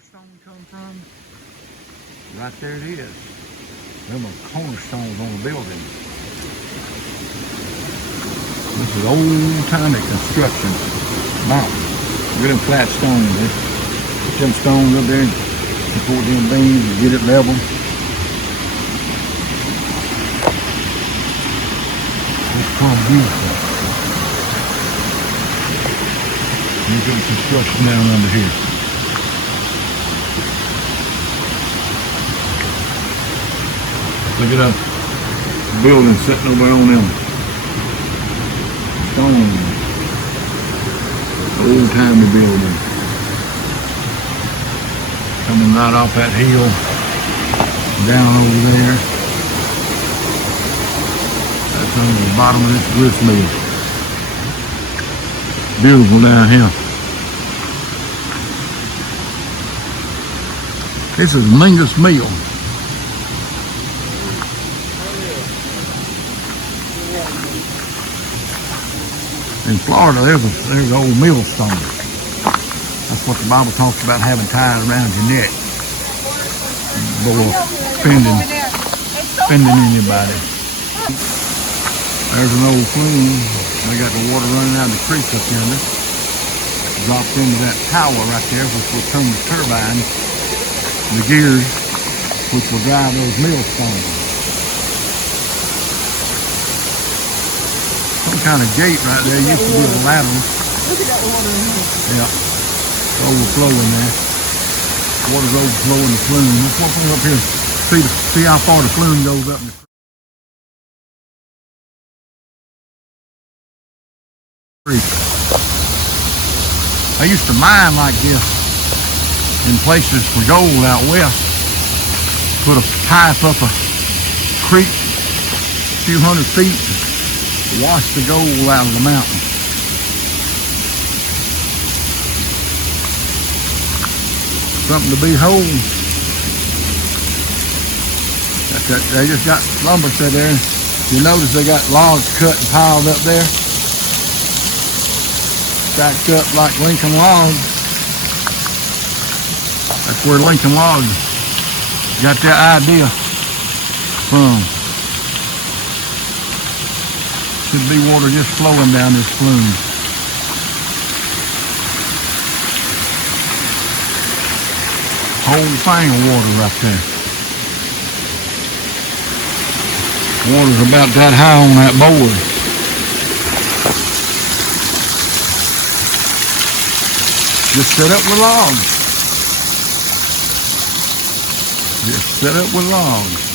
cornerstone come from? Right there it is. Them are cornerstones on the building. This is old-timey construction mountain. Look at them flat stones. They put them stones up there and support them beams and get it level. It's called beautiful. Look at the construction down under here. Look at that building sitting over on them stones. Old-timey building. Coming right off that hill down over there. That's under the bottom of this grist mill. Beautiful down here. This is Mingus Mill. In Florida, there's an old millstone. That's what the Bible talks about, having tied around your neck. For offending anybody. There's an old flume. They got the water running out of the creek up yonder. Dropped into that tower right there, which will turn the turbine, the gears, which will drive those millstones. Some kind of gate right there. Used to be a ladder. Look at that water in here. Yeah. It's overflowing there. Water's overflowing the flume. Let's walk up here and see how far the flume goes up in the creek. I used to mine like this in places for gold out west. Put a pipe up a creek a few hundred feet. Wash the gold out of the mountain. Something to behold. They just got lumber set there. You notice they got logs cut and piled up there. Stacked up like Lincoln logs. That's where Lincoln logs got that idea from. Should be water just flowing down this flume. Whole thing of water right there. Water's about that high on that board. Just set up with logs. Just set up with logs.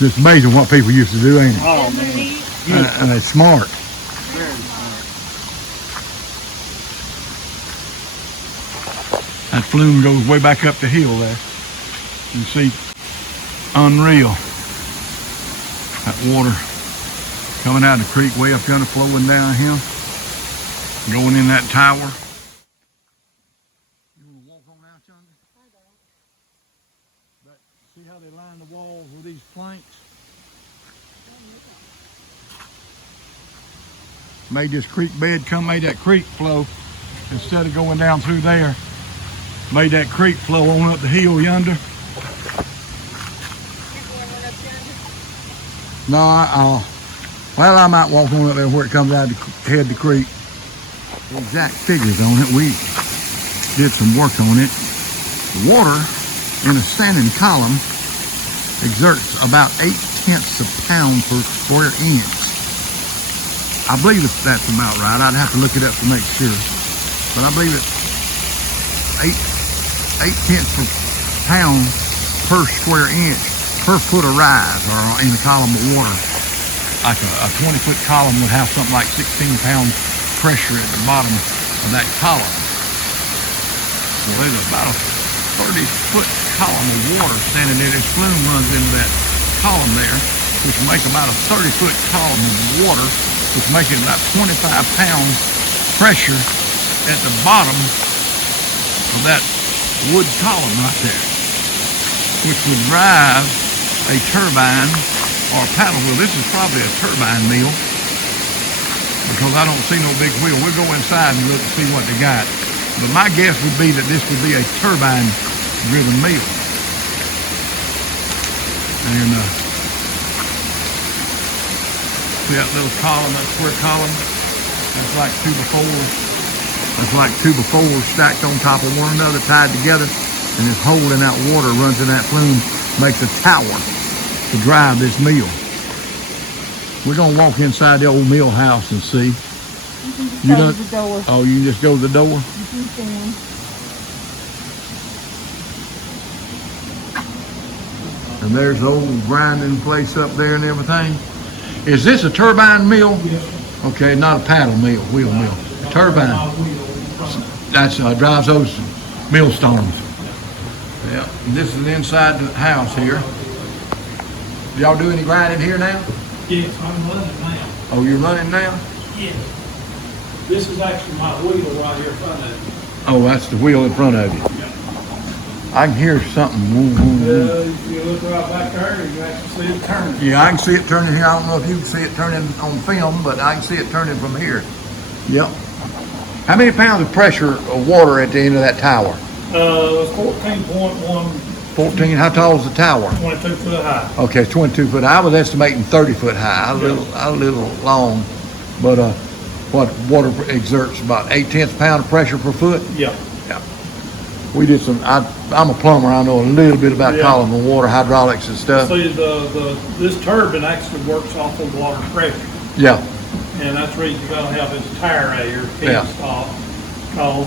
It's amazing what people used to do, ain't it? Oh, man. And they're smart. Very smart. That flume goes way back up the hill there. You see, unreal. That water coming out of the creek way up yonder, flowing down here, going in that tower. You want to walk on out yonder? I don't. But see how they line the walls with these planks? Made this creek bed made that creek flow instead of going down through there. Made that creek flow on up the hill yonder. No, well, I might walk on up there where it comes out to head the creek. The exact figures on it, we did some work on it. The water in a standing column exerts about 0.8 pounds per square inch. I believe that's about right. I'd have to look it up to make sure. But I believe it's 0.8 pounds per square inch per foot of rise, or in a column of water. Like a 20-foot column would have something like 16 pounds pressure at the bottom of that column. Well, there's about a 30-foot column of water standing there. This flume runs into that column there, which will make about a 30-foot column of water, which makes it about 25 pounds pressure at the bottom of that wood column right there, which would drive a turbine or a paddle wheel. This is probably a turbine mill because I don't see no big wheel. We'll go inside and look and see what they got. But my guess would be that this would be a turbine-driven mill. And see that little column, that square column? That's like 2x4s. That's like 2x4s stacked on top of one another, tied together. And this hole in that water runs in that flume, makes a tower to drive this mill. We're gonna walk inside the old mill house and see. You can just go to the door. Oh, you can just go to the door? You can. And there's the old grinding place up there and everything. Is this a turbine mill? Yes. Okay, not a paddle mill, wheel mill. Turbine. That's drives those millstones. Yeah. And this is inside the house here. Y'all do any grinding here now? Yes, I'm running now. Oh, you're running now? Yes. This is actually my wheel right here in front of me. Oh, that's the wheel in front of you. I can hear something. Woo, woo, woo. If you look right back there, you actually see it turning. Yeah, I can see it turning here. I don't know if you can see it turning on film, but I can see it turning from here. Yep. How many pounds of pressure of water at the end of that tower? It's 14.1, 14. How tall is the tower? 22 foot high. Okay, it's 22 foot. I was estimating 30 foot high. A little long, but what water exerts about 8/10 pound of pressure per foot. Yeah. Yeah. We did some. I'm a plumber. I know a little bit about column and water hydraulics and stuff. See, this turbine actually works off of water pressure. Yeah. And that's the reason you gotta have this tire air Yeah. can't stop. Because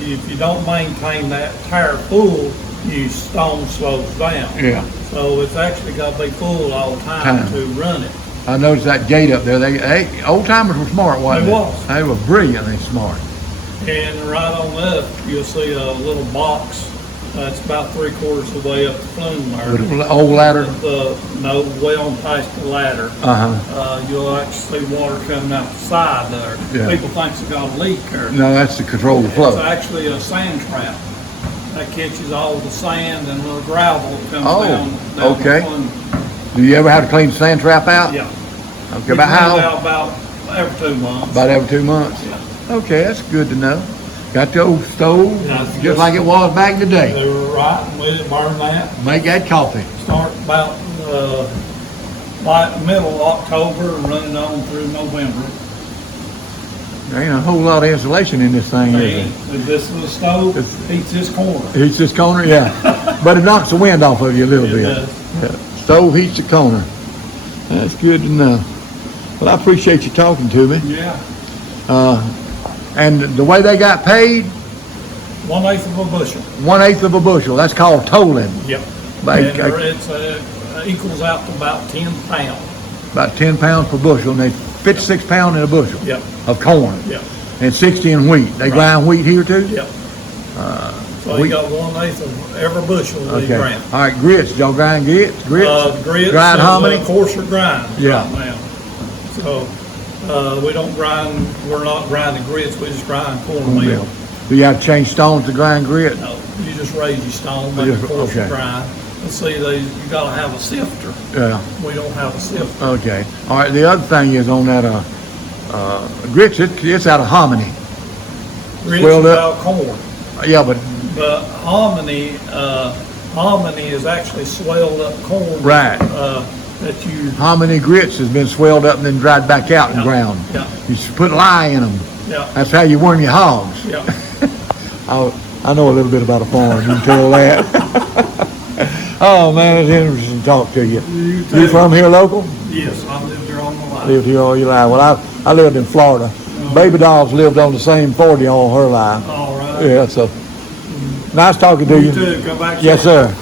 if you don't maintain that tire full, your stone slows down. Yeah. So it's actually gotta be full all the time to run it. I noticed that gate up there. They old timers were smart, wasn't They they? was. They were brilliantly smart. And right on up, you'll see a little box that's about 3/4 of the way up the flume there. With an old ladder. No, way on past the ladder. You'll actually see water coming out the side there. Yeah. People think it's got a leak there. No, that's to control the It's flow. actually a sand trap that catches all the sand and little gravel that comes Oh, down okay. the flume. Do you ever have to clean the sand trap out? Yeah. Okay, about We clean it how? out about every 2 months. About every 2 months. Yeah. Okay, that's good to know. Got the old stove, Yeah, just like it was back in the day. They were right, and we didn't burn that. Make that coffee. Start about like middle of October and run it on through November. There ain't a whole lot of insulation in this thing, is And this is the stove, heats this corner. it? Heats this corner, yeah. But it knocks the wind off of you a little It bit. does. Yeah. Stove heats the corner. That's good to know. Well, I appreciate you talking to me. Yeah, And the way they got paid, 1/8 of a bushel. 1/8 of a bushel. That's called tolling. Yep. Like, And it's equals out to about 10 pounds. about 10 pounds per bushel, and they 56 pounds in a bushel Yep. of corn. Yep. And 60 in wheat. They grind wheat here too? Yep. So wheat. you got 1/8 of every bushel of Okay. these grams. All right, grits. Y'all grind grits? Grits? Grits Grind is hominy? a coarser grind Yeah. right now. So we don't grind, we're not grinding grits, we just grind cornmeal. Do you have to change stones to grind grit? No, you just raise your stone, make a coarser Okay. grind. And see, you gotta have a sifter. Yeah. We don't have a sifter. Okay. All right. The other thing is on that grits. It's out of hominy. Grits Swelled is up. out corn. Yeah, but But hominy is actually swelled up corn. Right. That you, hominy grits has been swelled up and then dried back out and ground. Yeah. You should put lye in them. yeah, That's how you worm your hogs. yeah. I know a little bit about a farm. You can tell that. Oh man, it's interesting to talk to you. You from here local? Yes, I lived here all my life. Lived here all your life. Well, I lived in Florida. Baby doll's lived on the same 40 all her life. All right. Yeah, so nice talking to you. You too, come back. Yes, sir.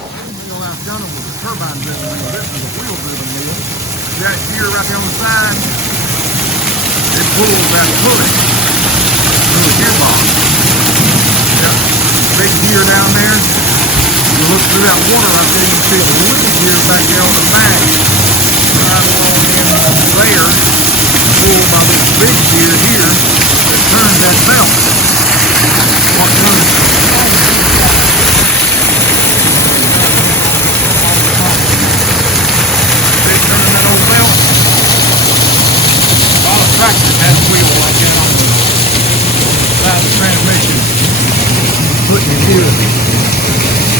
That gear right there on the side, it pulls that pulley through a gearbox. Yeah. Big gear down there. You look through that water right there, you can see a little gear back there on the back, right along in there, pulled by this big gear here that turns that belt. What turns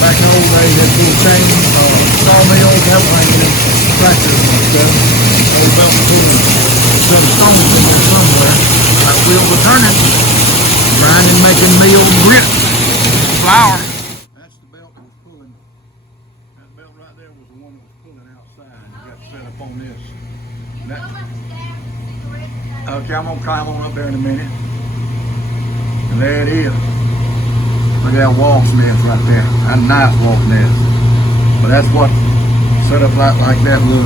Back in the old days, they pulled chains, sawmills, everything in them tractors and stuff. Old belt and pulling some stones in there somewhere. That wheel was turning, grinding, making meal, grit, flour. That's the belt that was pulling. That belt right there was the one that was pulling outside. You got set up on this. Okay, I'm gonna climb on up there in a minute. And there it is. Look at that wasp nest right there. That's a nice wasp nest. But that's what set up like that. Look,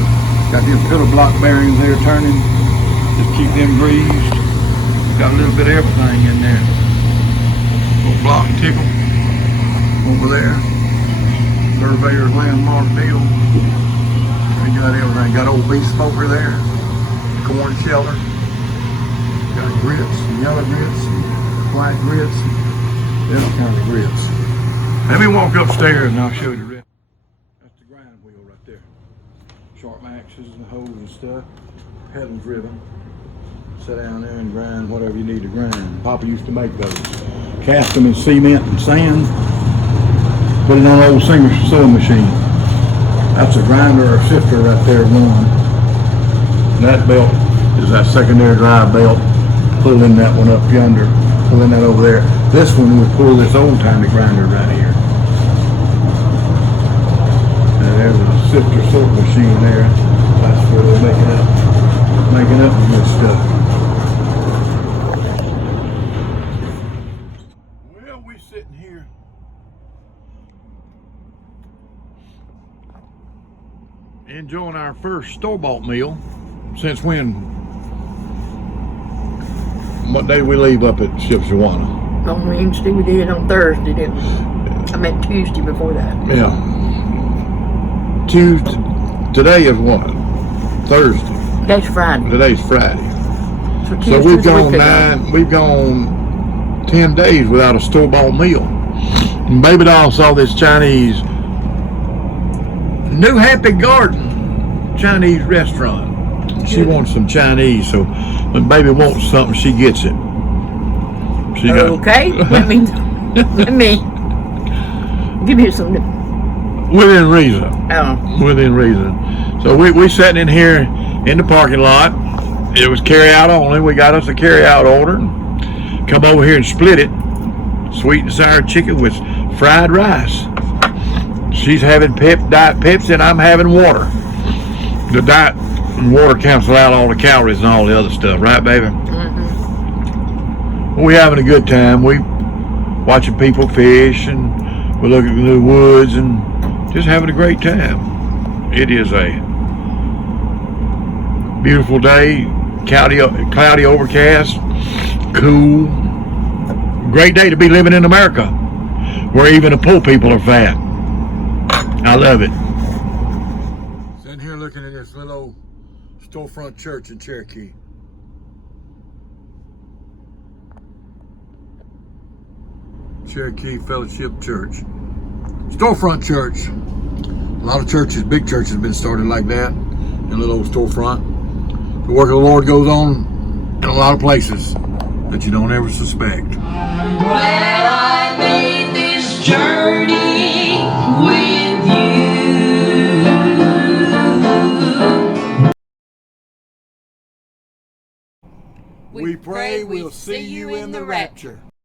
got these pillar block bearings there turning. Just keep them greased. Got a little bit of everything in there. Little block and tickle over there. Surveyor's landmark deal. We got everything. Got old beef smoker there. Corn shelter. Got grits, yellow grits, white grits, different kind of grits. Let me walk upstairs and I'll show you the rest. That's the grind wheel right there. Sharp axes and hoes and stuff. Pedal driven. Sit down there and grind whatever you need to grind. Papa used to make those. Cast them in cement and sand. Put it on an old Singer sewing machine. That's a grinder or sifter right there, one. And that belt is that secondary drive belt. Pulling that one up yonder, pulling that over there. This one would pull this old-timey grinder right here. And there's a sifter sort machine there. That's where they're making up the good stuff. Well, we're sitting here enjoying our first store-bought meal since when? What day we leave up at Shipshewana? On Wednesday, we did it on Thursday, didn't we? I meant Tuesday before that. Yeah. Tuesday. Today is what? Thursday. Today's Friday. Today's Friday. So we've gone 10 days without a store-bought meal. And Baby Doll saw this Chinese New Happy Garden Chinese restaurant. She wants some Chinese, so when Baby wants something, she gets it. She okay, let me give you some. Within reason. Oh. Within reason. So we sitting in here in the parking lot. It was carry out only. We got us a carry out order. Come over here and split it. Sweet and sour chicken with fried rice. She's having Diet Pepsi and I'm having water. The diet and water cancel out all the calories and all the other stuff, right, baby? Mm-hmm. We're having a good time. We watching people fish and we're looking at the woods and just having a great time. It is a beautiful day, cloudy overcast, cool. Great day to be living in America, where even the poor people are fat. I love it. Sitting here looking at this little old storefront church in Cherokee. Cherokee Fellowship Church. Storefront church. A lot of churches, big churches have been started like that, in a little old storefront. The work of the Lord goes on in a lot of places that you don't ever suspect. I'm glad I made this journey with you. We pray we'll see you in the rapture.